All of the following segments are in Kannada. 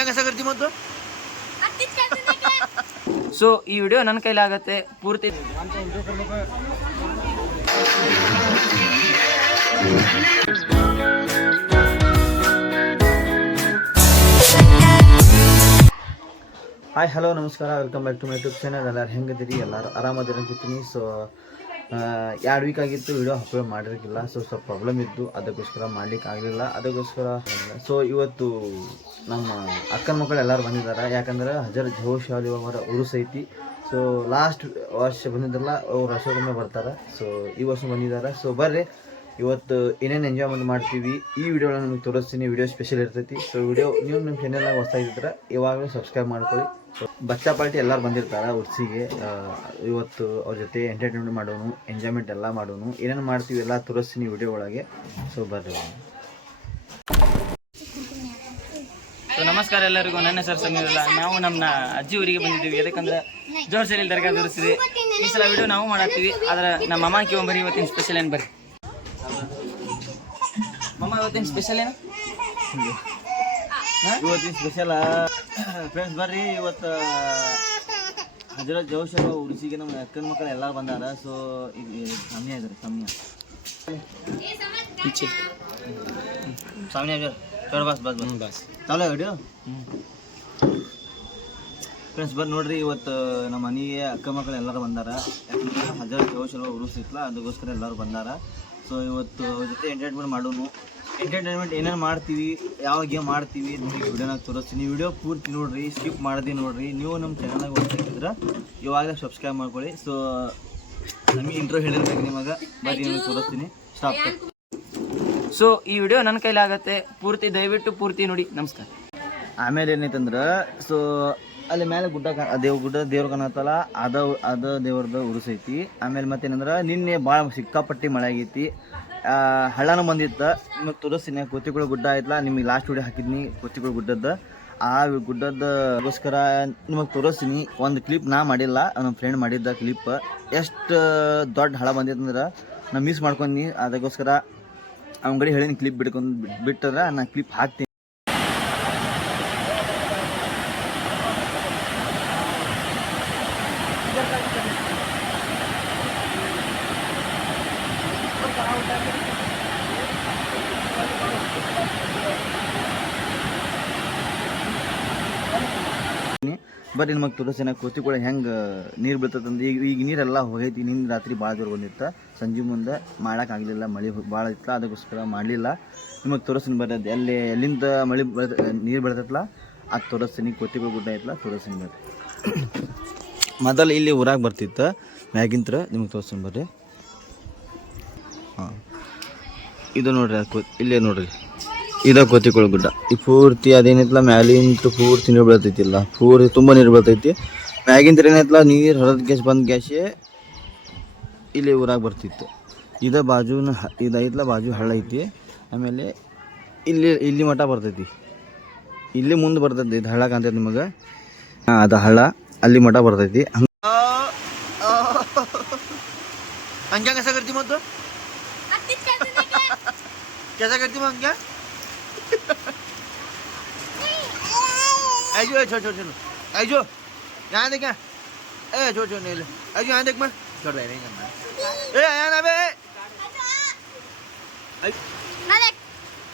कसं करते मग सो ಈ ವಿಡಿಯೋ ನನ್ನ ಕೈಲಾಗತ್ತೆ ಪೂರ್ತಿ ಹಾಯ್ ಹಲೋ ನಮಸ್ಕಾರ welcome back to my YouTube channel. ಎಲ್ಲರೂ ಹೆಂಗಿದ್ದೀರಿ? ಎಲ್ಲರೂ ಆರಾಮದಿರಿ ಅನ್ಕೋತೀನಿ. ಸೊ 2 ವೀಕ್ ಆಗಿತ್ತು ವಿಡಿಯೋ ಅಪ್ಲೋಡ್ ಮಾಡಿರಲಿಲ್ಲ. ಸೊ ಸ್ವಲ್ಪ ಪ್ರಾಬ್ಲಮ್ ಇತ್ತು, ಅದಕ್ಕೋಸ್ಕರ ಮಾಡ್ಲಿಕ್ಕೆ ಆಗಲಿಲ್ಲ. ಅದಕ್ಕೋಸ್ಕರ ಸೊ ಇವತ್ತು ನಮ್ಮ ಅಕ್ಕನ ಮಕ್ಕಳು ಎಲ್ಲರೂ ಬಂದಿದ್ದಾರೆ. ಯಾಕಂದ್ರೆ ಹಜರತ್ ಜೋಶಾಲಿ ಅವರ ಉರುಸ್ ಐತಿ. ಸೊ ಲಾಸ್ಟ್ ವರ್ಷ ಬಂದಿದ್ರಲ್ಲ, ಅವ್ರು ವರ್ಷಕ್ಕೊಮ್ಮೆ ಬರ್ತಾರೆ. ಸೊ ಈ ವರ್ಷ ಬಂದಿದ್ದಾರೆ. ಸೊ ಬರ್ರಿ ಇವತ್ತು ಏನೇನು ಎಂಜಾಯ್ಮೆಂಟ್ ಮಾಡ್ತೀವಿ ಈ ವಿಡಿಯೋನ ನಿಮಗೆ ತೋರಿಸ್ತೀನಿ. ವಿಡಿಯೋ ಸ್ಪೆಷಲ್ ಇರ್ತೈತಿ. ಸೊ ವಿಡಿಯೋ ನೀವು ನಿಮ್ಮ ಚಾನಲ್ನಾಗ ಹೊಸ ಇದ್ದರೆ ಇವಾಗಲೂ ಸಬ್ಸ್ಕ್ರೈಬ್ ಮಾಡ್ಕೊಳ್ಳಿ. ಸೊ ಬಚ್ಚಾ ಪಾರ್ಟಿ ಎಲ್ಲರೂ ಬಂದಿರ್ತಾರೆ ಉರ್ಸಿಗೆ. ಇವತ್ತು ಅವ್ರ ಜೊತೆ ಎಂಟರ್ಟೈನ್ಮೆಂಟ್ ಮಾಡೋನು, ಎಂಜಾಯ್ಮೆಂಟ್ ಎಲ್ಲ ಮಾಡೋನು, ಏನೇನು ಮಾಡ್ತೀವಿ ಎಲ್ಲ ತೋರಿಸ್ತೀನಿ ವಿಡಿಯೋ ಒಳಗೆ. ಸೊ ಬರ್ರಿ. ಸೊ ನಮಸ್ಕಾರ ಎಲ್ಲರಿಗೂ. ನನ್ನ ಹೆಸರು ಸಮೀರಲ್ಲ. ನಾವು ನಮ್ಮ ಅಜ್ಜಿ ಊರಿಗೆ ಬಂದಿದ್ದೀವಿ. ಯಾಕಂದ್ರೆ ಜೋರ್ಸಲ್ಲಿ ದರ್ಗಾ ತೋರಿಸ್ತೀವಿ. ಈ ಸಲ ವಿಡಿಯೋ ನಾವು ಮಾಡತ್ತೀವಿ. ಆದ್ರೆ ನಮ್ಮ ಅಮ್ಮ ಕೇಳಿ ಇವತ್ತಿನ ಸ್ಪೆಷಲ್ ಏನು ಬರ್ರಿ ಮಮ್ಮ, ಇವತ್ತಿನ ಸ್ಪೆಷಲ್ ಏನು? ಇವತ್ತಿನ ಸ್ಪೆಷಲ್ ಫ್ರೆಂಡ್ಸ್ ಬರ್ರಿ. ಇವತ್ತು ಹಜರತ್ ಜೋಶಾಲಿ ಉಡುಸಿಗೆ ನಮ್ಮ ಅಕ್ಕನ ಮಕ್ಕಳು ಎಲ್ಲರೂ ಬಂದಾರ. ಸೊ ಈಗ ಸಾಮ್ಯ ಇದ್ದಾರೆ. ಸಾಮ್ಯ ಬಸ್ ಚಾಲೋ ವಿಡಿಯೋ ಫ್ರೆಂಡ್ಸ್ ಬರ್ರಿ ನೋಡ್ರಿ. ಇವತ್ತು ನಮ್ಮ ಮನೆಗೆ ಅಕ್ಕ ಮಕ್ಕಳು ಎಲ್ಲರೂ ಬಂದಾರ. ಯಾಕಂದ್ರೆ ಹಜರತ್ ಜೋಶಾಲಿ ಉರುಸ್ ಇತ್ತಲ್ಲ, ಅದಕ್ಕೋಸ್ಕರ ಎಲ್ಲರೂ ಬಂದಾರ. ಸೊ ಇವತ್ತು ಜೊತೆ ಎಂಟರ್ಟೈನ್ಮೆಂಟ್ ಮಾಡೋನು. ಎಂಟರ್ಟೈನ್ಮೆಂಟ್ ಏನೇನು ಮಾಡ್ತೀವಿ, ಯಾವ ಗೇಮ್ ಮಾಡ್ತೀವಿ ನಿಮಗೆ ವಿಡಿಯೋನಾಗ ತೋರಿಸ್ತೀನಿ. ವಿಡಿಯೋ ಪೂರ್ತಿ ನೋಡಿರಿ, ಸ್ಕಿಪ್ ಮಾಡದೆ ನೋಡಿರಿ. ನೀವು ನಮ್ಮ ಚಾನಲ್ನಾಗ ಹೊರಟಿದ್ರೆ ಇವಾಗಲೇ ಸಬ್ಸ್ಕ್ರೈಬ್ ಮಾಡ್ಕೊಳ್ಳಿ. ಸೊ ನಮಗೆ ಇಂಟ್ರೋ ಹೇಳಿರ್ಬೇಕು ನಿಮಗೆ. ಬರೀ ನಿಮಗೆ ತೋರಿಸ್ತೀನಿ. ಸ್ಟಾಪ್. ಸೊ ಈ ವಿಡಿಯೋ ನನ್ನ ಕೈಲಾಗತ್ತೆ ಪೂರ್ತಿ, ದಯವಿಟ್ಟು ಪೂರ್ತಿ ನೋಡಿ. ನಮಸ್ಕಾರ. ಆಮೇಲೆ ಏನೈತಂದ್ರೆ ಸೊ ಅಲ್ಲಿ ಮೇಲೆ ಗುಡ್ಡ ದೇವ್ರ ಕಾಣತ್ತಲ್ಲ, ಅದ ದೇವ್ರದ ಉರುಸ್ ಐತಿ. ಆಮೇಲೆ ಮತ್ತೇನಂದ್ರೆ ನಿನ್ನೆ ಭಾಳ ಸಿಕ್ಕಾಪಟ್ಟಿ ಮಳೆ ಆಗೈತಿ. ಹಳ್ಳನೂ ಬಂದಿತ್ತು. ನಿಮಗೆ ತೋರಿಸ್ತೀನಿ. ಕೋತಿಗಳು ಗುಡ್ಡ ಆಯ್ತಲ್ಲ, ನಿಮಗೆ ಲಾಸ್ಟ್ ವಿಡಿಯೋ ಹಾಕಿದ್ನಿ ಕೋತಿಗಳು ಗುಡ್ಡದ್ದು. ಆ ಗುಡ್ಡದಗೋಸ್ಕರ ನಿಮಗೆ ತೋರಿಸ್ತೀನಿ. ಒಂದು ಕ್ಲಿಪ್ ನಾ ಮಾಡಿಲ್ಲ, ನಮ್ಮ ಫ್ರೆಂಡ್ ಮಾಡಿದ್ದ ಕ್ಲಿಪ್. ಎಷ್ಟು ದೊಡ್ಡ ಹಳ ಬಂದಿತ್ತಂದ್ರೆ ನಾ ಮಿಸ್ ಮಾಡ್ಕೊಂಡಿ. ಅದಕ್ಕೋಸ್ಕರ ಅವ್ನ ಕಡೆ ಹೇಳಿನಿ ಕ್ಲಿಪ್ ಬಿಟ್ಟದ್ರೆ ನಾ ಕ್ಲಿಪ್ ಹಾಕ್ತೀನಿ. ಬರೀ ನಿಮಗೆ ತೋರಿಸ್ತೀನಿ ಕೋತಿಗಳು ಹೆಂಗೆ ನೀರು ಬೀಳ್ತದಂದ್ರೆ. ಈಗ ನೀರೆಲ್ಲ ಹೋಗೈತಿ. ನಿನ್ನೆ ರಾತ್ರಿ ಭಾಳ ಜೋರು ಬಂದಿತ್ತು. ಸಂಜೆ ಮುಂದೆ ಮಾಡೋಕ್ಕಾಗಲಿಲ್ಲ, ಮಳೆ ಭಾಳ ಇತ್ತು. ಅದಕ್ಕೋಸ್ಕರ ಮಾಡಲಿಲ್ಲ. ನಿಮಗೆ ತೋರಿಸ್ತೀನಿ ಬರ್ರಿ. ಅದು ಎಲ್ಲಿಂದ ಮಳೆ ನೀರು ಬೀಳ್ತೈತಲ್ಲ ಅದು ತೋರಿಸ್ತೀನಿ. ಕೋತಿಗಳು ಗುಡ್ಡ ಐತಲ್ಲ ತೋರಿಸ್ತೀನಿ ಬರ್ರಿ. ಮೊದಲು ಇಲ್ಲಿ ಊರಾಗ ಬರ್ತಿತ್ತು ಮ್ಯಾಗಿಂತ್ರ. ನಿಮಗೆ ತೋರಿಸ್ತೀನಿ ಬರ್ರಿ. ಹಾಂ, ಇದು ನೋಡ್ರಿ, ಇಲ್ಲೇ ನೋಡ್ರಿ, ಇದ ಕೋತಿಗಳು ಗುಡ್ಡ. ಈ ಪೂರ್ತಿ ಅದೇನೈತಲ್ಲ ಮ್ಯಾಲಿಂತ ಪೂರ್ತಿ ನೀರು ಬೀಳ್ತೈತಿಲ್ಲ, ಪೂರ್ತಿ ತುಂಬ ನೀರು ಬೀಳ್ತೈತಿ. ಮ್ಯಾಗಿಂತ್ರ ಏನೈತಲ್ಲ ನೀರು ಹರಿದ ಗ್ಯಾಸ್ ಬಂದ ಗ್ಯಾಸೇ ಇಲ್ಲಿ ಊರಾಗ ಬರ್ತಿತ್ತು. ಇದೈತಲ್ಲ ಬಾಜು ಹಳ್ಳ ಐತಿ. ಆಮೇಲೆ ಇಲ್ಲಿ ಮಠ ಬರ್ತೈತಿ. ಇಲ್ಲಿ ಮುಂದೆ ಬರ್ತೈತಿ. ಇದು ಹಳ್ಳ ಕಾಣ್ತೈತಿ ನಿಮಗೆ. ಅದು ಹಳ್ಳ, ಅಲ್ಲಿ ಮಠ ಬರ್ತೈತಿ. ಹಂಗೆ ಕಸ ಕರ್ತಿ ಮತ್ತು कैसा करती मैं क्या? आइजो छोड़ आइजो यहाँ देख क्या? छोड़ नहीं ले आइजो यहाँ देख मैं छोड़ रहे नहीं करना यहाँ ना बे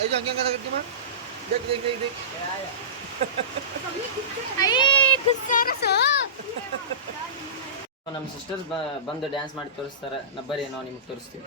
आइजो क्या कैसा करती मैं देख ನಮ್ಮ ಸಿಸ್ಟರ್ಸ್ ಬಂದು ಡ್ಯಾನ್ಸ್ ಮಾಡಿ ತೋರಿಸ್ತಾರೆ. ಬರ್ರಿ ನಾವು ನಿಮ್ಗೆ ತೋರಿಸ್ತೀವಿ.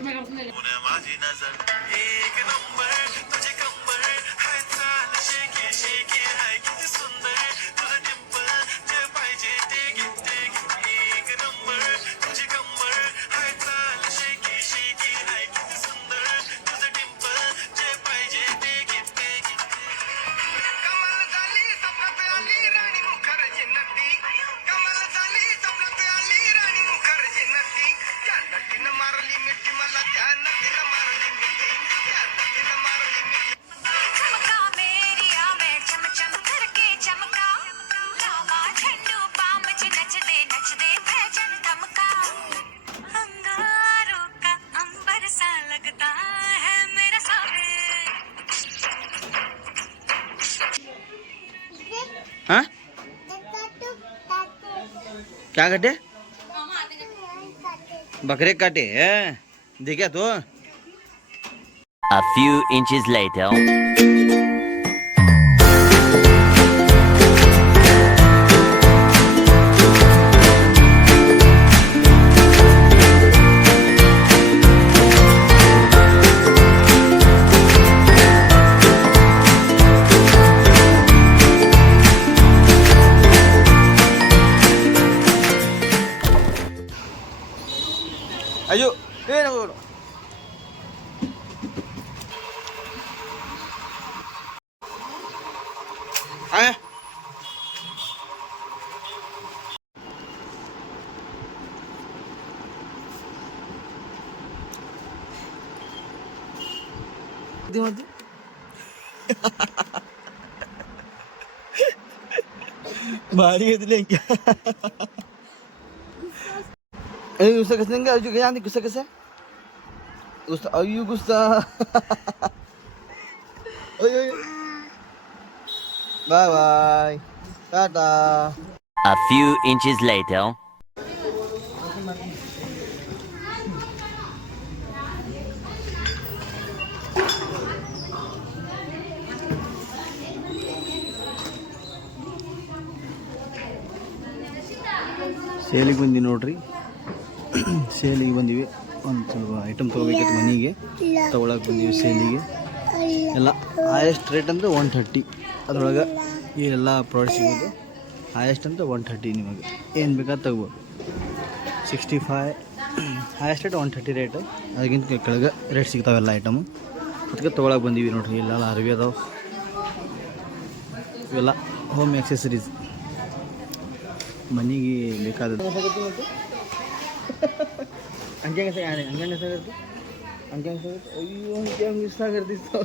हाँ क्या काटे? बकरे काटे देखा तो. A few inches later. ಅಯ್ಯೋ ಏನು ಮತ್ತೆ भारी है क्या? गुस्सा कैसे देंगे? अजू क्या गुस्सा कैसे? गुस्सा अयू गुस्सा. Bye bye tata. A few inches later. ಸೇಲಿಗೆ ಬಂದು ನೋಡ್ರಿ, ಸೇಲಿಗೆ ಬಂದೀವಿ. ಒಂದು ಸ್ವಲ್ಪ ಐಟಮ್ ತೊಗೋಬೇಕಿತ್ತು ಮನೆಗೆ, ತೊಗೊಳಕ್ಕೆ ಬಂದೀವಿ ಸೇಲಿಗೆ. ಎಲ್ಲ ಹೈಯೆಸ್ಟ್ ರೇಟ್ ಅಂದರೆ 130. ಅದರೊಳಗೆ ಈ ಎಲ್ಲ ಪ್ರಾಡಕ್ಟ್ ಸಿಗೋದು ಹೈಯೆಸ್ಟ್ ಅಂದರೆ 130. ನಿಮಗೆ ಏನು ಬೇಕಾದ್ರೆ ತಗೋಬೋದು. 65 ಹೈಯೆಸ್ಟ್ ರೇಟ್ 130 ರೇಟ್. ಅದಕ್ಕಿಂತ ಕೆಳಗೆ ರೇಟ್ ಸಿಗ್ತಾವೆಲ್ಲ ಐಟಮು. ಅದಕ್ಕೆ ತೊಗೊಳಕ್ಕೆ ಬಂದೀವಿ ನೋಡ್ರಿ. ಇಲ್ಲೆಲ್ಲ ಅರಿವಿ ಅದಾವೆ. ಇವೆಲ್ಲ ಹೋಮ್ ಆಕ್ಸೆಸರೀಸ್, ಮನೆಗೆ ಬೇಕಾದದ್ದು. ಹಂಗೆ ಅಯ್ಯೋ ಹಂಗೆ ಮಿಸ್ ಆಗಿರ್ತಿತ್ತು.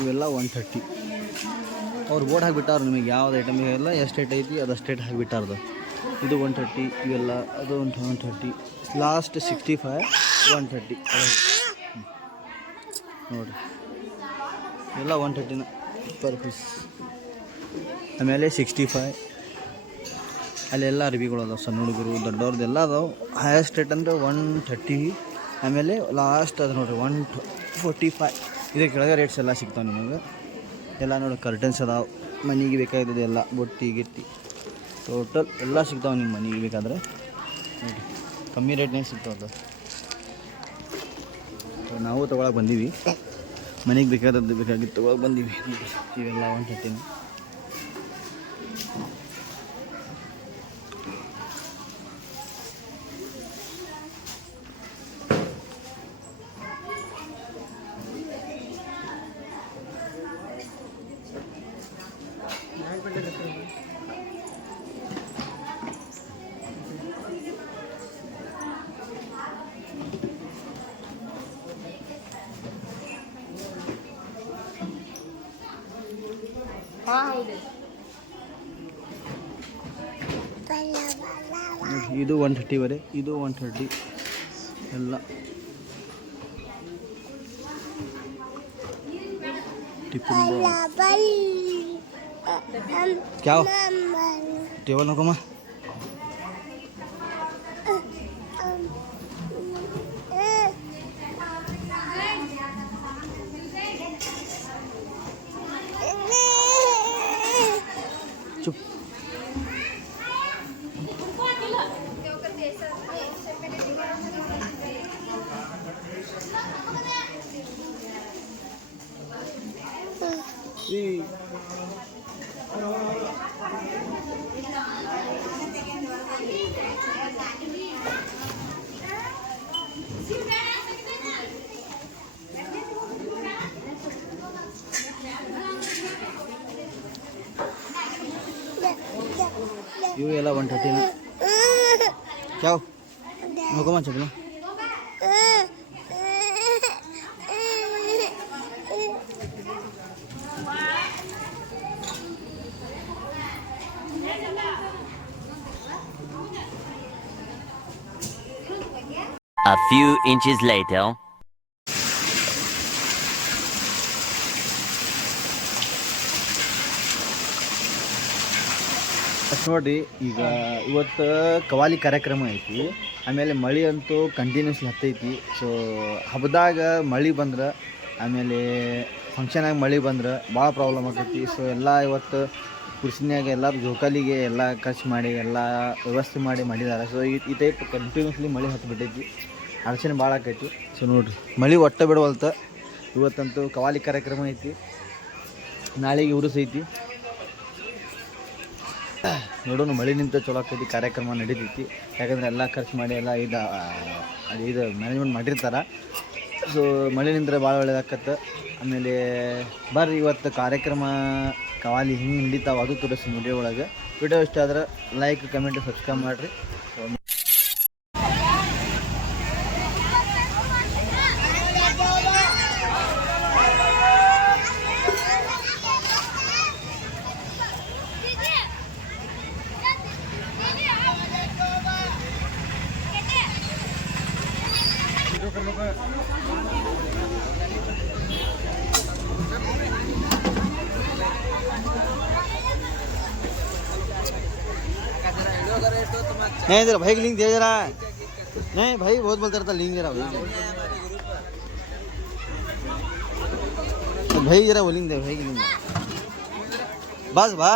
ಇವೆಲ್ಲ 130. ಅವ್ರು ಬೋರ್ಡ್ ಹಾಕಿಬಿಟ್ಟಾರ ನಿಮಗೆ ಯಾವ್ದು ಐಟಮ್ ಎಲ್ಲ ಎಷ್ಟು ರೇಟ್ ಐತಿ ಅದಷ್ಟು ರೇಟ್ ಹಾಕಿಬಿಟ್ಟಾರ್ದು. ಇದು 130 ಇವೆಲ್ಲ, ಅದು 130 ಲಾಸ್ಟ್ 65 130 ನೋಡಿರಿ. ಎಲ್ಲ 130 ಪರ್ ಪೀಸ್. ಆಮೇಲೆ 65 ಅಲ್ಲೆಲ್ಲ ಅರ್ಬಿಗಳು ಅದಾವೆ, ಸಣ್ಣ ಹುಡುಗರು ದೊಡ್ಡವ್ರದ್ದೆಲ್ಲ ಅದಾವೆ. ಹೈಯೆಸ್ಟ್ ರೇಟ್ ಅಂದರೆ 130. ಆಮೇಲೆ ಲಾಸ್ಟ್ ಅದು ನೋಡಿರಿ 145. ಇದ್ರ ಕೆಳಗೆ ರೇಟ್ಸ್ ಎಲ್ಲ ಸಿಗ್ತಾವೆ ನಿಮಗೆ. ಎಲ್ಲ ನೋಡಿ ಕರ್ಟನ್ಸ್ ಅದಾವೆ, ಮನೆಗೆ ಬೇಕಾಗಿದ್ದು ಎಲ್ಲ, ಬೊಟ್ಟಿ ಗಿಟ್ಟಿ ಟೋಟಲ್ ಎಲ್ಲ ಸಿಗ್ತಾವೆ ನಿಮ್ಮ ಮನೆಗೆ ಬೇಕಾದರೆ. ನೋಡಿ ಕಮ್ಮಿ ರೇಟ್ನಾಗ ಸಿಗ್ತಾವೆ. ನಾವು ತೊಗೊಳಕ್ಕೆ ಬಂದೀವಿ, ಮನೆಗೆ ಬೇಕಾಗಿದ್ದು ತೊಗೊಳಕ್ಕೆ ಬಂದೀವಿ. ಇವೆಲ್ಲ 130. ಇದು 130 ವರೆ, ಇದು 130 ಎಲ್ಲ. टिफिन क्या हो? टेबल नको मा. चुप. You yalla 130 na. Ciao. Mau kemana coba? A few inches later. ನೋಡ್ರಿ ಈಗ ಇವತ್ತು ಕವಾಲಿ ಕಾರ್ಯಕ್ರಮ ಐತಿ. ಆಮೇಲೆ ಮಳೆ ಅಂತೂ ಕಂಟಿನ್ಯೂಸ್ಲಿ ಹತ್ತೈತಿ. ಸೊ ಹಬ್ಬದಾಗ ಮಳೆ ಬಂದ್ರೆ ಆಮೇಲೆ ಫಂಕ್ಷನಾಗ ಮಳೆ ಬಂದ್ರೆ ಭಾಳ ಪ್ರಾಬ್ಲಮ್ ಆಗ್ತೈತಿ. ಸೊ ಎಲ್ಲ ಇವತ್ತು ಕೃಷಿನ್ಯಾಗ ಎಲ್ಲರೂ ಜೋಕಾಲಿಗೆ ಎಲ್ಲ ಖರ್ಚು ಮಾಡಿ ಎಲ್ಲ ವ್ಯವಸ್ಥೆ ಮಾಡಿದ್ದಾರೆ. ಸೊ ಈ ಟೈಪ್ ಕಂಟಿನ್ಯೂಸ್ಲಿ ಮಳೆ ಹತ್ತು ಬಿಟ್ಟೈತಿ, ಅಡಚಣೆ ಭಾಳ ಆಕೈತಿ. ಸೊ ನೋಡಿರಿ ಮಳೆ ಒಟ್ಟ ಬಿಡವಲ್ತ. ಇವತ್ತಂತೂ ಕವಾಲಿ ಕಾರ್ಯಕ್ರಮ ಐತಿ, ನಾಳೆಗೆ ಉರುಸ್ ಐತಿ. ನೋಡೋಣ ಮಳೆ ನಿಂತ ಚಲೋ ಆಗ್ತೈತಿ, ಕಾರ್ಯಕ್ರಮ ನಡೀತೈತಿ. ಯಾಕಂದ್ರೆ ಎಲ್ಲ ಖರ್ಚು ಮಾಡಿ ಎಲ್ಲ ಇದು ಮ್ಯಾನೇಜ್ಮೆಂಟ್ ಮಾಡಿರ್ತಾರೆ. ಸೊ ಮಳೆ ನಿಂತರೆ ಭಾಳ ಒಳ್ಳೇದಾಕತ್ತೆ. ಆಮೇಲೆ ಬರ್ರಿ ಇವತ್ತು ಕಾರ್ಯಕ್ರಮ ಕವಾಲಿ ಹಿಂಗೆ ನಡೀತಾವೆ ಅದು ತೋರಿಸ್ತೀನಿ ವಿಡಿಯೋ ಒಳಗೆ. ವಿಡಿಯೋ ಇಷ್ಟ ಆದ್ರೆ ಲೈಕ್ ಕಮೆಂಟ್ ಸಬ್ಸ್ಕ್ರೈಬ್ ಮಾಡಿರಿ. नहीं जरा भाई की लिंक दे जरा. नहीं भाई बहुत बोलते रहता लिंक जरा भाई जरा वो लिंक दे भाई की लिंक बस भा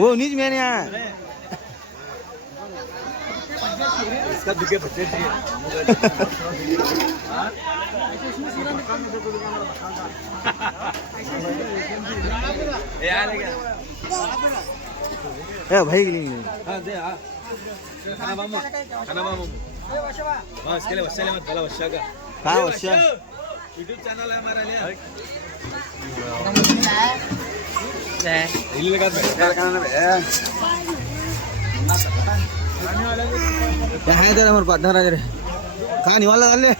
वो नीच मैंने यहाँ इसका दुखे बच्चे भाई के लिए यूट्यूब चैनल है हमारा हमारे पार्टनर आ कहा नहीं वाला डाले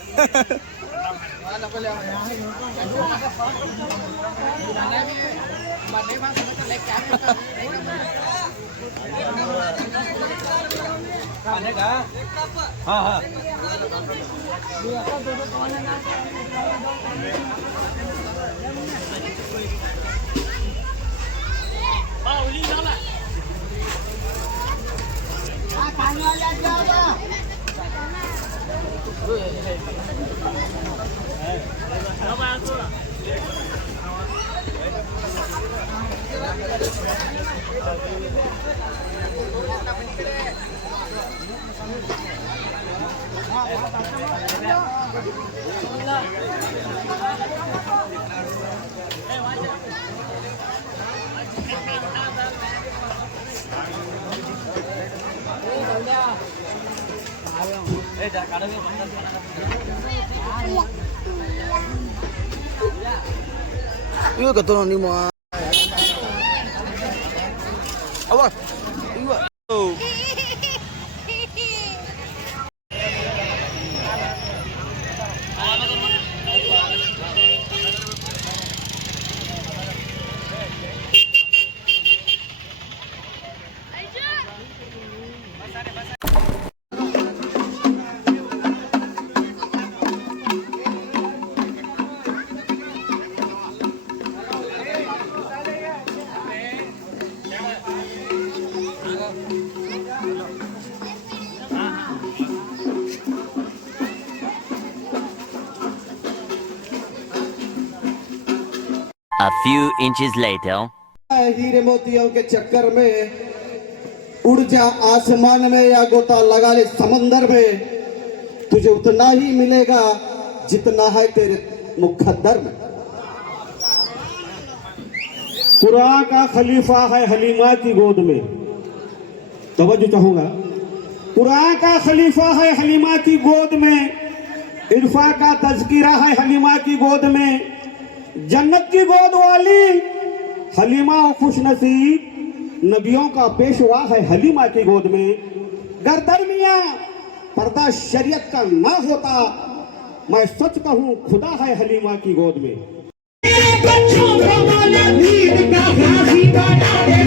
हाँ हाँ 이거 갖다 놓니 뭐. 아와. 이거. A few inches later. हीरे मोतियों के चक्कर में उड़ जा आसमान में या गोता लगा ले समंदर में, तुझे उतना ही मिलेगा जितना है तेरे मुकद्दर में। कुरान का खलीफा है हलीमा की गोद में, तवज्जो चाहूंगा। कुरान का खलीफा है हलीमा की गोद में, इरफा का तज़किरा है हलीमा की गोद में, जन्नत की गोद वाली हलीमा और खुश नसीब नबियों का पेशवा है हलीमा की गोद में। गर दरमिया पर्दा शरीयत का ना होता, मैं सच कहूं खुदा है हलीमा की गोद में। बच्चों को मौला दीन का गाजी बना दे